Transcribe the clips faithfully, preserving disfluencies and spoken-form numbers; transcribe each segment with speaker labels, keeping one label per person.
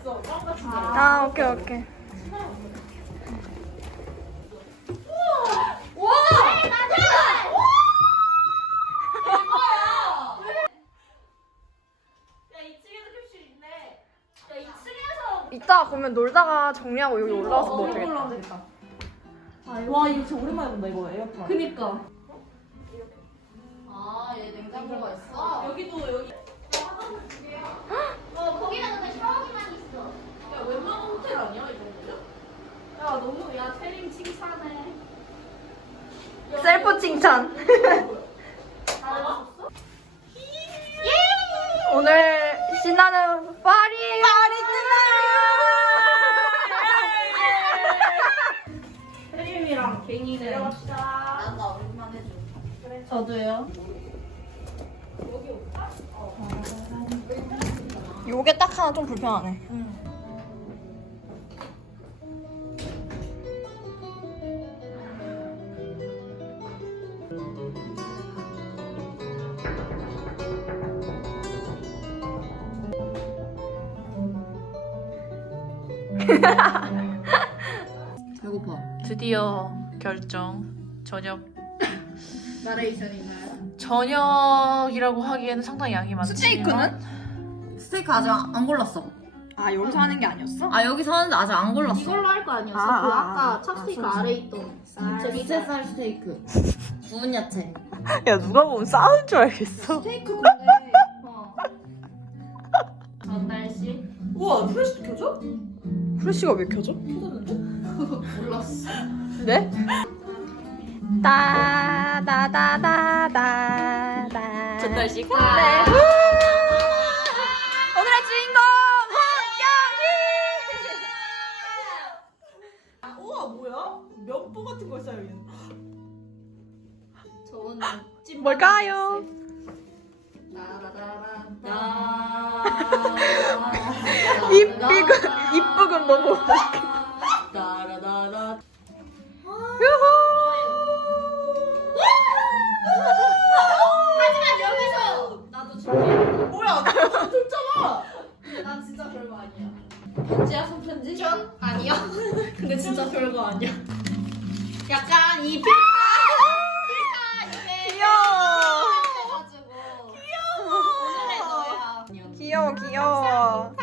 Speaker 1: 있어. 빵 같은 거.
Speaker 2: 아 오케이 오케이.
Speaker 1: 와! 나도! 야, 이 층에도 캡슐 있네. 야, 이 층에서
Speaker 2: 이따가 그러면 놀다가 정리하고 여기 올라와서 먹어도 되겠다.
Speaker 1: 되겠다. 와, 이거 진짜 오랜만에 본다, 이거 에어프라이.
Speaker 3: 그니까. 아, 얘 냉장고가 있어?
Speaker 1: 여기도 여기.
Speaker 3: 어, 거기는 근데 샤워기만 있어.
Speaker 1: 야, 웬만한 호텔 아니야, 이 정도면?
Speaker 3: 야, 너무, 야, 태림 칭찬해.
Speaker 2: 셀프 칭찬.
Speaker 3: 아,
Speaker 2: 오늘 신나는 파리 파리
Speaker 3: 태림이랑 갱이는
Speaker 1: 내려갑시다.
Speaker 3: 난나 얼굴만 해줘. 그래. 저도요.
Speaker 2: 요게 딱 하나 좀 불편하네.
Speaker 3: 배고파.
Speaker 4: 드디어 결정. 저녁.
Speaker 3: 나레이션인가요?
Speaker 4: 저녁이라고 하기에는 상당히 양이 많지만
Speaker 2: 스테이크는?
Speaker 5: 스테이크 아직 안 골랐어.
Speaker 2: 아 여기서 하는 게 아니었어?
Speaker 5: 아 여기서 하는데 아직 안 골랐어.
Speaker 3: 이걸로 할 거 아니었어?
Speaker 2: 아,
Speaker 3: 그
Speaker 2: 아,
Speaker 3: 아까
Speaker 2: 아.
Speaker 3: 찹스테이크
Speaker 5: 아,
Speaker 3: 아래 있던
Speaker 5: 제 밑에 살 스테이크. 구운 야채.
Speaker 4: 야 누가 보면 싸우는 줄 알겠어.
Speaker 3: 스테이크 근데 어. 전달 씨
Speaker 1: 우와, 플래시도 켜져?
Speaker 2: 프레쉬가 왜 켜져?
Speaker 1: 켜졌는데?
Speaker 3: 몰랐어.
Speaker 2: 네? 따다다다다다.
Speaker 4: 전달 씨.
Speaker 2: 네. 오늘의 주인공 홍경희.
Speaker 1: 우와, 뭐야? 면보 같은 걸 써요, 얘는.
Speaker 3: 저는 찜
Speaker 2: 뭘까요? 입비금 입부금 너무.
Speaker 3: 따라다라. 하지만 여기서 나도 준비해.
Speaker 1: 뭐야, 나 줬잖아.
Speaker 3: 난 진짜 별거 아니야. 편지야 손편지? 전 아니야. 근데 진짜 별거 아니야. 약간 이 필카 필카 이게
Speaker 2: 귀여워.
Speaker 3: 해가지고 오늘의 너야.
Speaker 2: 귀여워 귀여워.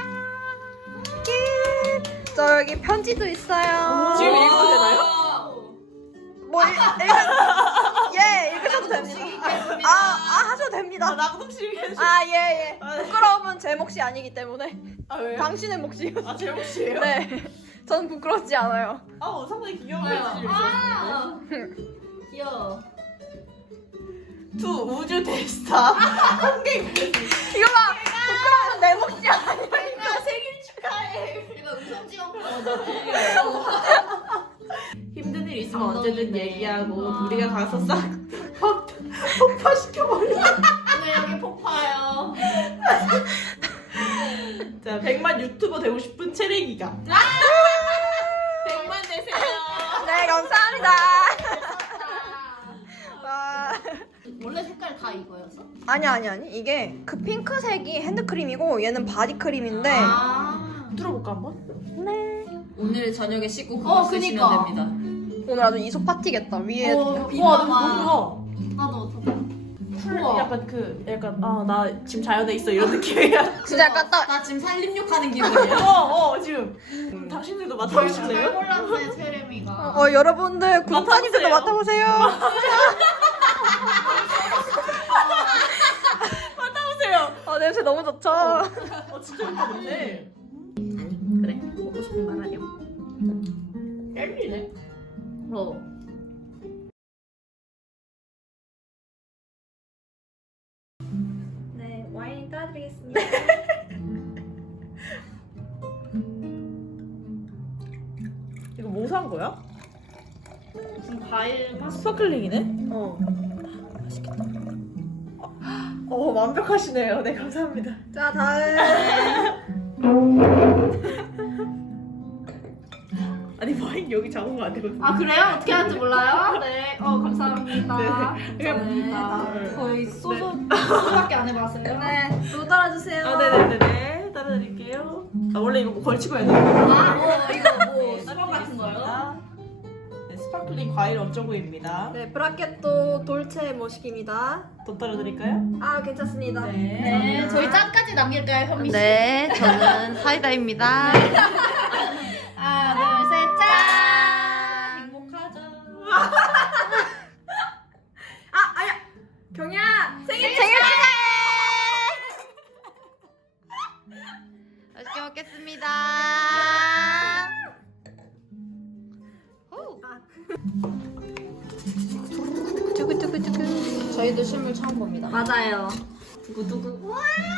Speaker 2: 끼. 저 여기 편지도 있어요.
Speaker 1: 지금 읽어도 되나요?
Speaker 2: 뭐 읽, 읽, 예 읽으셔도 됩니다. 아, 아 하셔도 됩니다.
Speaker 1: 나도 혹시 해줘.
Speaker 2: 아 예 예. 부끄러움은 제 몫이 아니기 때문에
Speaker 1: 아, 왜요?
Speaker 2: 당신의 몫이요.
Speaker 1: 아, 제 몫이에요?
Speaker 2: 네. 저는 부끄럽지 않아요.
Speaker 1: 아, 어, 상당히 귀여운
Speaker 3: 왜요?
Speaker 1: 편지를 주셨는데.
Speaker 3: 아 귀여워.
Speaker 1: 투 우주 대스타 홍갱
Speaker 2: 이거 봐. 부끄러움은 내 몫이 아니야.
Speaker 1: 그러니까 생일 축하해.
Speaker 3: 이거 음성 지원
Speaker 1: 힘든 일 있으면
Speaker 3: 감동이네.
Speaker 1: 언제든 얘기하고
Speaker 3: 아.
Speaker 1: 우리가 가서 싹 폭- 폭파시켜버려.
Speaker 3: 오늘 여기 폭파요.
Speaker 1: 자, 백만 유튜버 되고 싶은 채랭이가. 백만 되세요.
Speaker 2: 네 감사합니다. 와.
Speaker 3: 원래 색깔 다 이거였어?
Speaker 2: 아니 아니 아니 이게 그 핑크색이 핸드크림이고 얘는 바디크림인데.
Speaker 3: 아.
Speaker 1: 들어볼까 한번?
Speaker 2: 네.
Speaker 5: 오늘 저녁에 씻고 그거
Speaker 3: 어,
Speaker 5: 쓰시면
Speaker 3: 그니까.
Speaker 5: 됩니다.
Speaker 2: 오늘 아주 이소 파티겠다 위에.
Speaker 3: 어,
Speaker 1: 와,
Speaker 3: 이거
Speaker 1: 너무
Speaker 3: 봐.
Speaker 1: 좋아.
Speaker 3: 나도 어떡해.
Speaker 1: 풀
Speaker 3: 우와.
Speaker 1: 약간 그 약간 아 나 지금 자연에 있어 이런 느낌이야.
Speaker 2: 진짜 약간 딱
Speaker 5: 나 지금 살림욕하는 기분이야.
Speaker 1: 어, 어 지금. 음, 당신들도 맡아보실래요?
Speaker 3: 잘 골랐네 세레미가.
Speaker 2: 어, 여러분들 구독자님들도
Speaker 1: 맡아보세요.
Speaker 2: 맡아보세요.
Speaker 1: 맡아보세요.
Speaker 2: 어, 냄새 너무 좋죠.
Speaker 1: 어 진짜 예쁘네.
Speaker 5: 그래. 먹고 싶은 말 하렴.
Speaker 1: 젤리네.
Speaker 5: 어.
Speaker 2: 네, 와인 따드리겠습니다.
Speaker 1: 이거 뭐 산 거야?
Speaker 3: 무슨 과일 파
Speaker 1: 스파클링이네?
Speaker 2: 어.
Speaker 1: 어 완벽하시네요. 네 감사합니다.
Speaker 2: 자, 다음.
Speaker 1: 아니 와인 여기 잡은 거 안 되거든요.
Speaker 3: 아 그래요? 어떻게 하는지 몰라요? 네. 어 감사합니다.
Speaker 1: 네.
Speaker 3: 감사합니다.
Speaker 1: 네.
Speaker 3: 거의 소주 소주밖에 안 해봤어요.
Speaker 2: 네, 또 따라주세요.
Speaker 1: 아 네네네네.
Speaker 2: 따라드릴게요. 아, 원래 이거 뭐 걸치고 해야 돼.
Speaker 3: 아, 뭐 이거 뭐 수박 같은 거요?
Speaker 2: 네, 스파클링 과일 어쩌구입니다.
Speaker 6: 네, 브라켓도 돌체 모식입니다.
Speaker 2: 더 따라드릴까요?
Speaker 6: 아, 괜찮습니다.
Speaker 3: 네, 저희 짠까지 남길까요, 현미 씨?
Speaker 4: 네, 저는 사이다입니다.
Speaker 3: 하나, 둘, 셋, 짠! 행복하죠.
Speaker 6: 아, 아야! 경야! 생일
Speaker 4: 생일 축하해! 맛있게 먹겠습니다. 두구두구두구.
Speaker 5: 저희도 실물 처음 봅니다.
Speaker 6: 맞아요.
Speaker 3: 두구두구.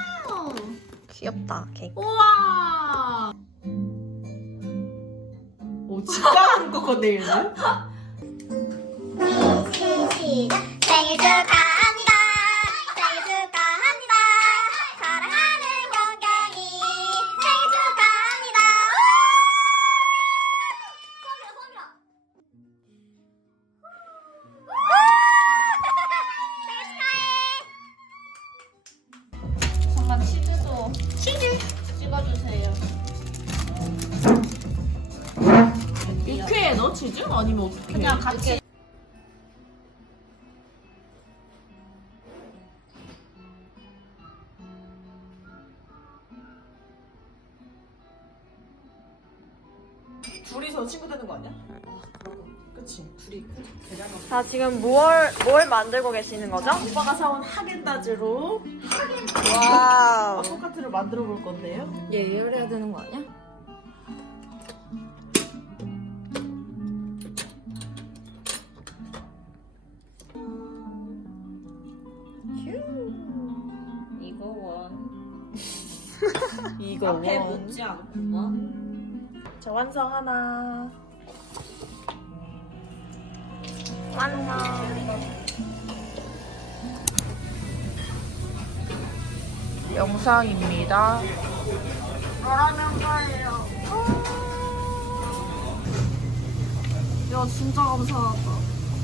Speaker 2: 귀엽다, 케이크.
Speaker 3: 우와!
Speaker 2: 오, 진짜 한거 건데, 얘는?
Speaker 7: 생일 축하합니다. 생일 축하합니다. 사랑하는 경경이 생일 축하합니다. 소리야, 소리야. 생일 축하해.
Speaker 3: 잠깐 치즈도 치즈 찍어주세요.
Speaker 2: 육회에 넣어, 치즈? 아니면 어떻게?
Speaker 3: 그냥 같이.
Speaker 2: 둘이서 친구 되는 거 아니야? 그치, 둘이 대단하다.
Speaker 6: 자, 지금 뭘, 뭘 만들고 계시는 거죠?
Speaker 2: 오빠가 사온 하겐다즈로
Speaker 6: 와우.
Speaker 2: 아포카트를 만들어 볼 건데요.
Speaker 5: 얘 예열해야 되는 거 아니야?
Speaker 3: 이거 원.
Speaker 2: 이거
Speaker 3: 앞에
Speaker 2: 원.
Speaker 3: 묻지 않고 원.
Speaker 2: 자, 완성 하나.
Speaker 4: 영상입니다.
Speaker 6: 야, 진짜 감사하다.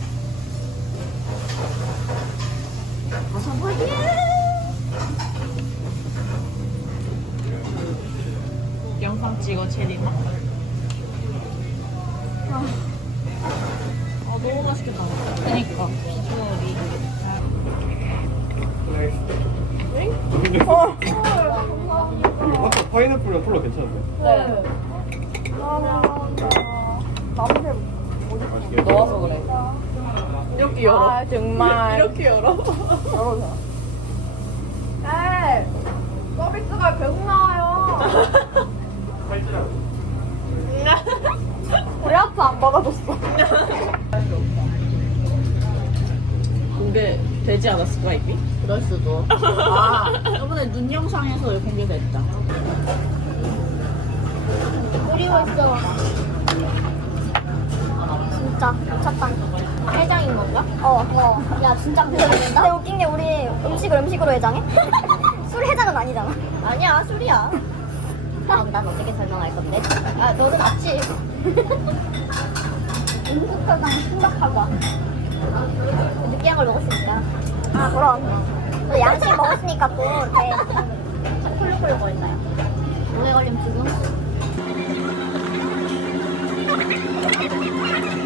Speaker 2: 영상 찍어, 제리나. 아, 너무 맛있겠다.
Speaker 3: 그니까 비주얼이.
Speaker 8: 아까 파인애플이랑 콜라 괜찮은데?
Speaker 3: 네.
Speaker 8: 맛있게
Speaker 3: 넣어서 그래.
Speaker 2: 이렇게 열어.
Speaker 6: 아, 정말.
Speaker 2: 이렇게 열어.
Speaker 6: 에이, 서비스가 계속 나와요. 우리 하트 안 받아줬어.
Speaker 2: 공개 되지 않았을까, 이미?
Speaker 3: 그럴 수도. 아, 저번에 눈 영상에서 공개됐다.
Speaker 7: 그리웠어. 진짜 미쳤다. 해장인 건가? 어, 어. 야, 진짜 근데 웃긴 게 우리 음식을 음식으로 해장해? 술 해장은 아니잖아. 아니야, 술이야. 그럼 난 어떻게 설명할 건데? 아, 너는 낫지. 음식 해장 심각하다. 느끼한 걸 먹었으니까. 아, 그럼. 또 양식 먹었으니까 또 이렇게 콜록콜록 거린다요. 오래 걸리면 지금.